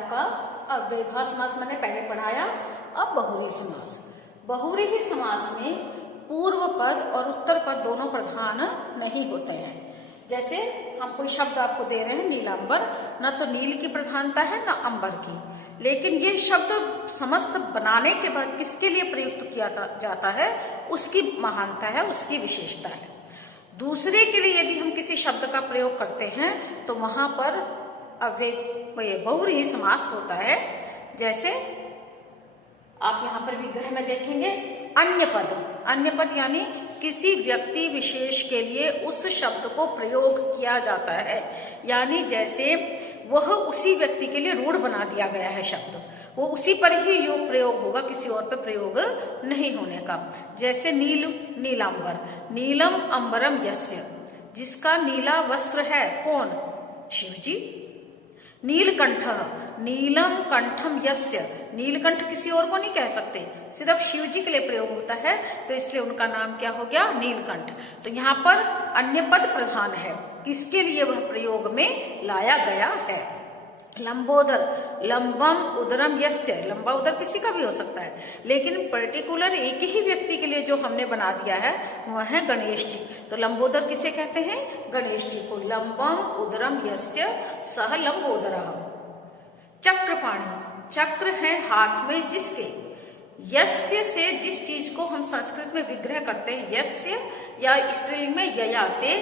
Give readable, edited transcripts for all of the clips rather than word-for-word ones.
आपका अव्ययभाव समास मैंने पहले पढ़ाया। अब बहुव्रीहि समास। बहुव्रीहि समास में पूर्व पद और उत्तर पद दोनों प्रधान नहीं होते हैं। जैसे हम कोई शब्द आपको दे रहे हैं नीलांबर, न तो नील की प्रधानता है न अंबर की, लेकिन ये शब्द समस्त बनाने के बाद किसके लिए प्रयुक्त किया जाता है, उसकी महानता है, उसकी विशेषता है। दूसरे के लिए यदि हम किसी शब्द का प्रयोग करते हैं तो वहां पर बहुव्रीहि समास होता है। जैसे आप यहाँ पर विग्रह में देखेंगे, अन्य पद। अन्य पद यानी किसी व्यक्ति विशेष के लिए उस शब्द को प्रयोग किया जाता है, यानी जैसे वह उसी व्यक्ति के लिए रूढ़ बना दिया गया है शब्द, वो उसी पर ही योग प्रयोग होगा, किसी और पर प्रयोग नहीं होने का। जैसे नील, नीलांबर, नीलम अंबरम यस्य, जिसका नीला वस्त्र है, कौन, शिव जी। नीलकंठ, नीलम कंठम यस्य, नीलकंठ किसी और को नहीं कह सकते, सिर्फ शिव जी के लिए प्रयोग होता है, तो इसलिए उनका नाम क्या हो गया, नीलकंठ। तो यहाँ पर अन्य पद प्रधान है, किसके लिए वह प्रयोग में लाया गया है। लंबोदर, लंबम उदरम यस्य, लंबा उदर किसी का भी हो सकता है, लेकिन पर्टिकुलर एक ही व्यक्ति के लिए जो हमने बना दिया है वह है गणेश जी। तो लंबोदर किसे कहते हैं, गणेश जी को। लंबम उदरम यस्य सह लंबोदरः। चक्रपाणि, चक्र है हाथ में जिसके, यस्य से जिस चीज को हम संस्कृत में विग्रह करते हैं, यस्य या स्त्रीलिंग में यया से,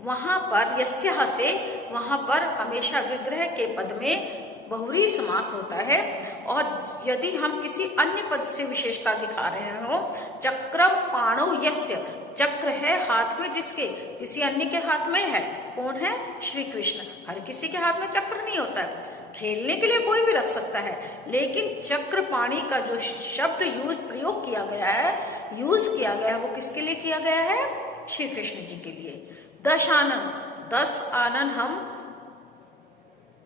वहां पर यस्यः से, वहां पर हमेशा विग्रह के पद में बहुव्रीहि समास होता है। और यदि हम किसी अन्य पद से विशेषता दिखा रहे हो, चक्रम पाणौ यस्य, चक्र है हाथ में जिसके, किसी अन्य के हाथ में है, कौन है, श्री कृष्ण। हर किसी के हाथ में चक्र नहीं होता है, खेलने के लिए कोई भी रख सकता है, लेकिन चक्र पाणी का जो शब्द प्रयोग किया गया है, यूज किया गया है, वो किसके लिए किया गया है, श्री कृष्ण जी के लिए। दश आनन, 10 आनन हम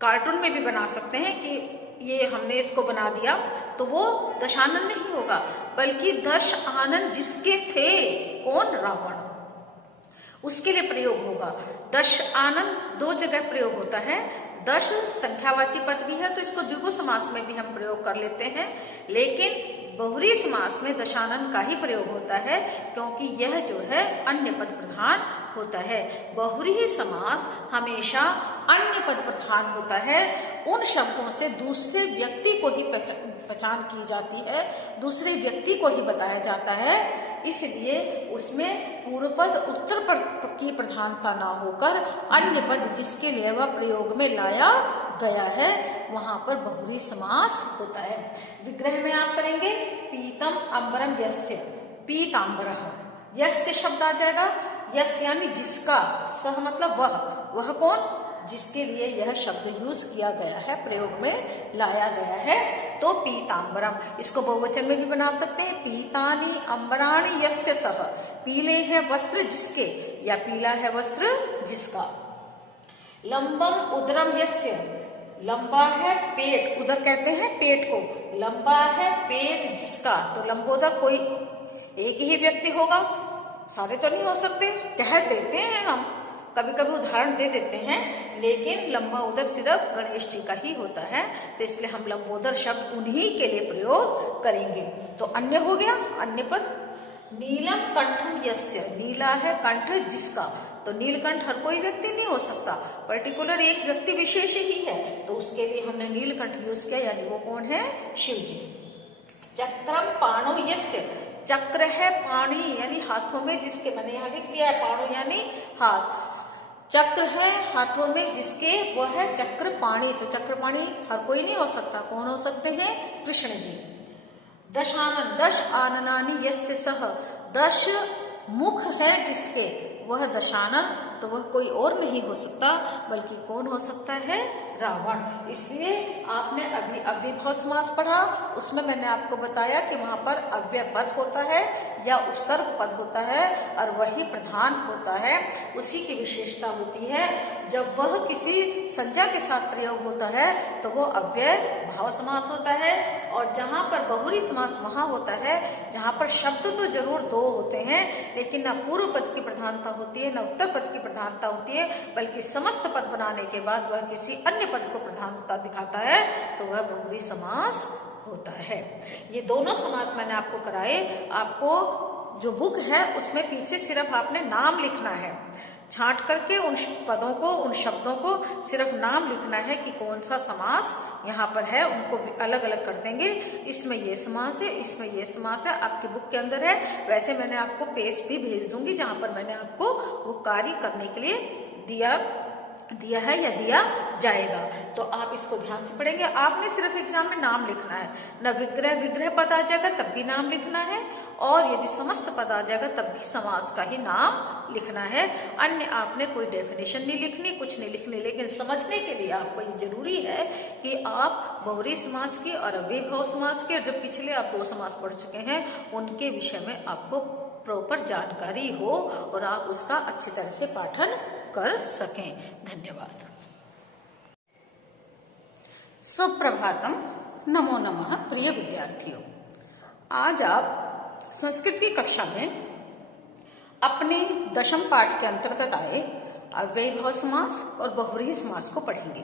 कार्टून में भी बना सकते हैं कि ये हमने इसको बना दिया, तो वो दशानन नहीं होगा, बल्कि 10 आनन जिसके थे, कौन, रावण, उसके लिए प्रयोग होगा। 10 आनन 2 जगह प्रयोग होता है। 10 संख्यावाची पद भी है, तो इसको द्विगु समास में भी हम प्रयोग कर लेते हैं, लेकिन बहुव्रीहि समास में दशानन का ही प्रयोग होता है, क्योंकि यह जो है अन्य पद प्रधान होता है। बहुव्रीहि समास हमेशा अन्य पद प्रधान होता है, उन शब्दों से दूसरे व्यक्ति को ही पहचान की जाती है, दूसरे व्यक्ति को ही बताया जाता है, इसलिए उसमें पूर्व पद उत्तर पद की प्रधानता ना होकर अन्य पद जिसके लिए वह प्रयोग में लाया गया है, वहां पर बहुव्रीहि समास होता है। विग्रह में आप करेंगे, पीतम अंबरम यस्य, पीतांबरः, यस्य शब्द आ जाएगा, यस्य यानी जिसका, सह मतलब वह कौन, जिसके लिए यह शब्द यूज किया गया है, प्रयोग में लाया गया है, तो पीतांबरम। इसको बहुवचन में भी बना सकते हैं, पीतानि अंबराणि यस्य सह, पीले है वस्त्र जिसके, या पीला है वस्त्र जिसका। लंबम उदरम यस्य, लंबा है पेट, उदर कहते हैं पेट को, लंबा है पेट जिसका, तो लंबोदर कोई एक ही व्यक्ति होगा, सारे तो नहीं हो सकते, कह देते हैं हम, कभी कभी उदाहरण दे देते हैं, लेकिन लंबा उदर सिर्फ गणेश जी का ही होता है, तो इसलिए हम लंबोदर शब्द उन्हीं के लिए प्रयोग करेंगे। तो अन्य हो गया, अन्य पद। नीलम कंठम यस्य, नीला है कंठ जिसका, तो नीलकंठ हर कोई व्यक्ति नहीं हो सकता, पर्टिकुलर एक व्यक्ति विशेष ही है, तो उसके लिए हमने नीलकंठ यूज किया, यानी वो कौन है, शिव जी। चक्रम पाणो यस्य, चक्र है पाणी यानी हाथों में जिसके, मैंने यहाँ लिख दिया है पाणो यानी हाथ, चक्र है हाथों में जिसके, वह है चक्रपाणी। तो चक्रपाणी हर कोई नहीं हो सकता, कौन हो सकते हैं, कृष्ण जी। दशानन, 10 आननानि यस्य सह, 10 मुख है जिसके, वह दशानन, तो वह कोई और नहीं हो सकता, बल्कि कौन हो सकता है, रावण। इसलिए आपने अभी अव्ययभाव समास पढ़ा, उसमें मैंने आपको बताया कि वहां पर अव्यय पद होता है या उपसर्ग पद होता है, और वही प्रधान होता है, उसी की विशेषता होती है। जब वह किसी संज्ञा के साथ प्रयोग होता है तो वो अव्यय भाव समास होता है, और जहां पर बहुव्रीहि समास वहां होता है जहां पर शब्द तो जरूर 2 होते हैं, लेकिन न पूर्व पद की प्रधानता होती है, न उत्तर पद की प्रधानता होती है, बल्कि समस्त पद बनाने के बाद वह किसी अन्य पद को प्रधानता दिखाता है तो वह बहुव्रीहि समास होता है। ये दोनों समास मैंने आपको कराए। आपको जो बुक है उसमें पीछे सिर्फ आपने नाम लिखना है, छांट करके उन पदों को, उन शब्दों को सिर्फ नाम लिखना है कि कौन सा समास यहाँ पर है, उनको भी अलग अलग कर देंगे। इसमें ये समास है, इसमें ये समास है, आपकी बुक के अंदर है। वैसे मैंने आपको पेज भी भेज दूंगी जहां पर मैंने आपको वो कार्य करने के लिए दिया है या दिया जाएगा, तो आप इसको ध्यान से पढ़ेंगे। आपने सिर्फ एग्जाम में नाम लिखना है, न विग्रह पद आ जाएगा तब भी नाम लिखना है, और यदि समस्त पद आ जाएगा तब भी समास का ही नाम लिखना है। अन्य आपने कोई डेफिनेशन नहीं लिखनी, कुछ नहीं लिखनी, लेकिन समझने के लिए आपको ये जरूरी है कि आप बहुव्रीहि समास की और अव्ययभाव समास के, जो पिछले आप 2 समास पढ़ चुके हैं, उनके विषय में आपको प्रॉपर जानकारी हो और आप उसका अच्छी तरह से पाठन कर सकें। धन्यवाद। सुप्रभातम, नमो नमः। प्रिय विद्यार्थियों, आज आप संस्कृत की कक्षा में अपने 10वीं पाठ के अंतर्गत आए अव्ययभाव समास और बहुव्रीहि समास को पढ़ेंगे।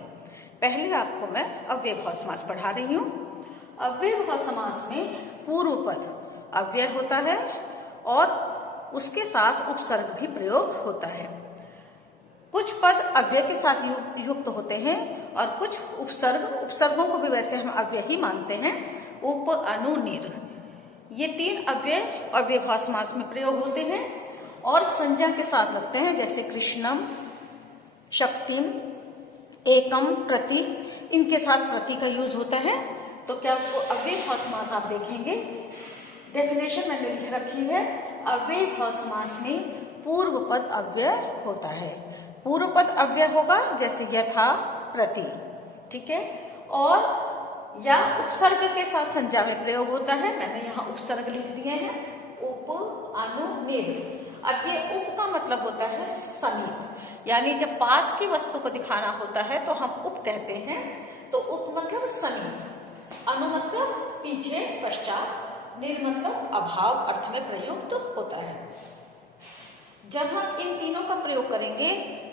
पहले आपको मैं अव्ययभाव समास पढ़ा रही हूँ। अव्ययभाव समास में पूर्व पद अव्यय होता है और उसके साथ उपसर्ग भी प्रयोग होता है। कुछ पद अव्यय के साथ युक्त होते हैं और कुछ उपसर्गों को भी वैसे हम अव्यय ही मानते हैं। उप, अनु, निर, ये 3 अव्यय अव्ययभाव समास में प्रयोग होते हैं और संज्ञा के साथ लगते हैं, जैसे कृष्णम, शक्तिम, एकम, प्रति, इनके साथ प्रति का यूज होता है। तो क्या आपको अव्ययभाव समास आप देखेंगे, डेफिनेशन मैंने लिख रखी है। अव्ययभाव समास में पूर्व पद अव्यय होता है। पूर्व पद अव्यय होगा जैसे यथा, प्रति, ठीक है, और या उपसर्ग के साथ संज्ञा में प्रयोग होता है। मैंने यहाँ उपसर्ग लिख दिए हैं, उप, अनु, निर। अब ये उप का मतलब होता है समीप, यानी जब पास की वस्तु को दिखाना होता है तो हम उप कहते हैं। तो उप मतलब समीप, अनु मतलब पीछे, पश्चात, निर मतलब अभाव अर्थ में प्रयुक्त होता है। जब हम इन तीनों का प्रयोग करेंगे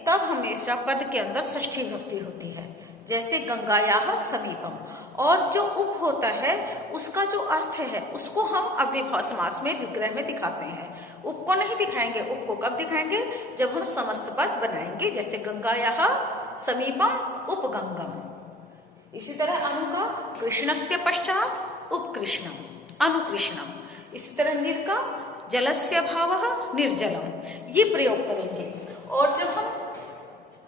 तब हमेशा पद के अंदर षष्ठी विभक्ति होती है, जैसे गंगायाः समीपम। और जो उप होता है उसका जो अर्थ है उसको हम अव्ययभाव समास में विग्रह में दिखाते हैं। उप को नहीं दिखाएंगे, उप को कब दिखाएंगे, जब हम समस्त पद बनाएंगे, जैसे गंगायाः समीपम उपगंगम। इसी तरह अनु का कृष्णस्य पश्चात उपकृष्णम, अनुकृष्णम। इसी तरह निर का जलस्य भावः निर्जलम, ये प्रयोग करेंगे। और जब हम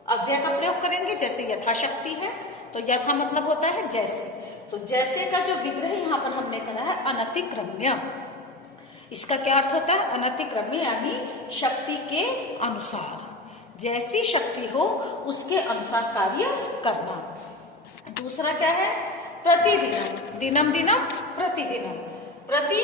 अव्यय का प्रयोग करेंगे, जैसे यथाशक्ति है, तो यथा मतलब होता है जैसे, तो जैसे का जो विग्रह यहाँ पर हमने करा है अनतिक्रम्य। इसका क्या अर्थ होता है, अनतिक्रम्य यानी शक्ति के अनुसार, जैसी शक्ति हो उसके अनुसार कार्य करना। दूसरा क्या है, प्रतिदिनम, दिनम दिनम, प्रतिदिनम। प्रति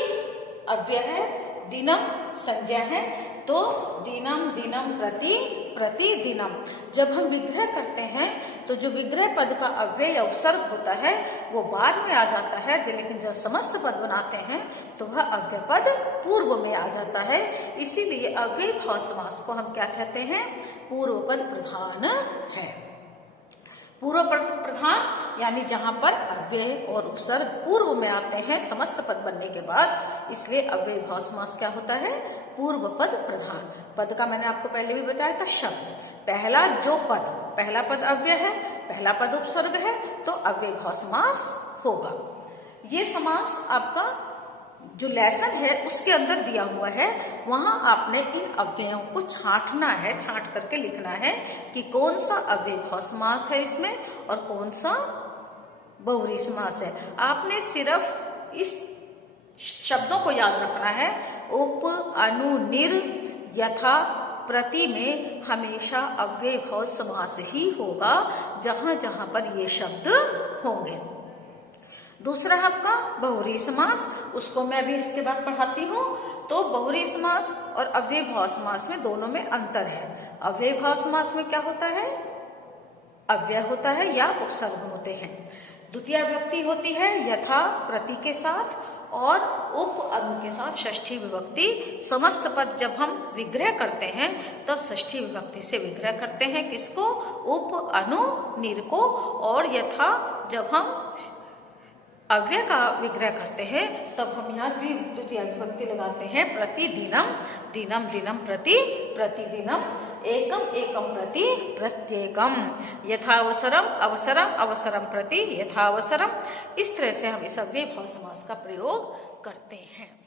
अव्यय है, दिनम संज्ञा है, तो दिनम दिनम प्रति, प्रतिदिनम। जब हम विग्रह करते हैं तो जो विग्रह पद का अव्यय या उपसर्ग होता है वो बाद में आ जाता है, लेकिन जब समस्त पद बनाते हैं तो वह अव्यय पद पूर्व में आ जाता है। इसीलिए अव्ययभाव समास को हम क्या कहते हैं, पूर्व पद प्रधान है। पूर्व पद प्रधान यानी जहां पर अव्यय और उपसर्ग पूर्व में आते हैं समस्त पद बनने के बाद, इसलिए अव्ययभाव समास क्या होता है, पूर्व पद प्रधान। पद का मैंने आपको पहले भी बताया था, शब्द पहला जो पद, पहला पद अव्यय है, पहला पद उपसर्ग है, तो अव्ययभाव समास होगा। ये समास आपका जो लेसन है उसके अंदर दिया हुआ है, वहां आपने इन अव्ययों को छांटना है, छांट करके लिखना है कि कौन सा अव्ययभाव समास है इसमें और कौन सा बहुव्रीहि समास है। आपने सिर्फ इस शब्दों को याद रखना है, उप, अनु, निर, यथा, प्रति में हमेशा अव्ययभाव समास ही होगा जहां जहां पर ये शब्द होंगे। दूसरा है आपका बहुव्रीहि समास, उसको मैं अभी इसके बाद पढ़ाती हूँ। तो बहुव्रीहि समास और अव्ययभाव समास में दोनों में अंतर है। अव्ययभाव समास में क्या होता है, अव्यय होता है या उपसर्ग होते हैं। द्वितीय विभक्ति होती है यथा, प्रति के साथ, और उप अनु के साथ षष्ठी विभक्ति। समस्त पद जब हम विग्रह करते हैं तब षष्ठी विभक्ति से विग्रह करते हैं। किसको? उप अनु नीर को। और यथा जब हम अव्यय का विग्रह करते हैं तब हम यहाँ द्वितीय विभक्ति लगाते हैं। प्रतिदिनम, दिनम दिनम प्रति, प्रतिदिनम, एकम एकम प्रति, प्रत्येकम, यथावसरम अवसरम अवसरम प्रति, यथावसरम। इस तरह से हम इस अव्यय भाव समास का प्रयोग करते हैं।